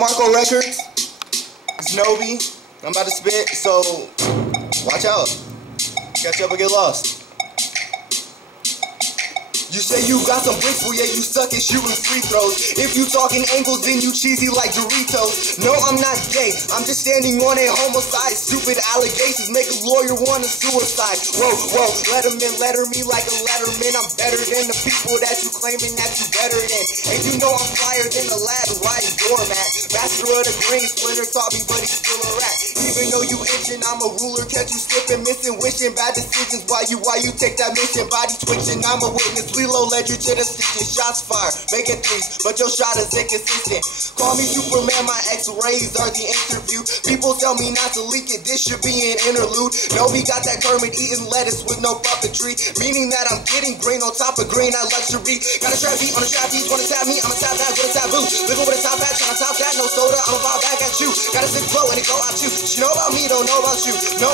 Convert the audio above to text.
Marco Records. It's Nobi. I'm about to spit, so watch out. Catch up or get lost. You say you got some bricks, well yeah, you suck at shooting free throws. If you talking angles, then you cheesy like Doritos. No, I'm not gay, I'm just standing on a homicide. Stupid allegations make a lawyer want a suicide. Whoa, whoa, let him in, letter me like a letterman. I'm better than the people that you claiming that you better than. And you know I'm flyer than the lad riding doormat. Master of the green, Splinter taught me, but he's still a rat. Even though you itching, I'm a ruler, catch you slipping, missing, wishing bad decisions. Why you take that mission, body twitching, I'm a witness. Low ledger to the stitching, shots fired, making threes, but your shot is inconsistent. Call me Superman, my X-rays are the interview. People tell me not to leak it, this should be an interlude. No, we got that Kermit eating lettuce with no puppetry, meaning that I'm getting green on top of green, I luxury. Got a trap beat on a trap beat, wanna tap me, I'm a tap back with a taboo. Living with a top hat, trying to top that, no soda, I'ma fall back at you. Got a sick flow and it go out you. She know about me, don't know about you. No,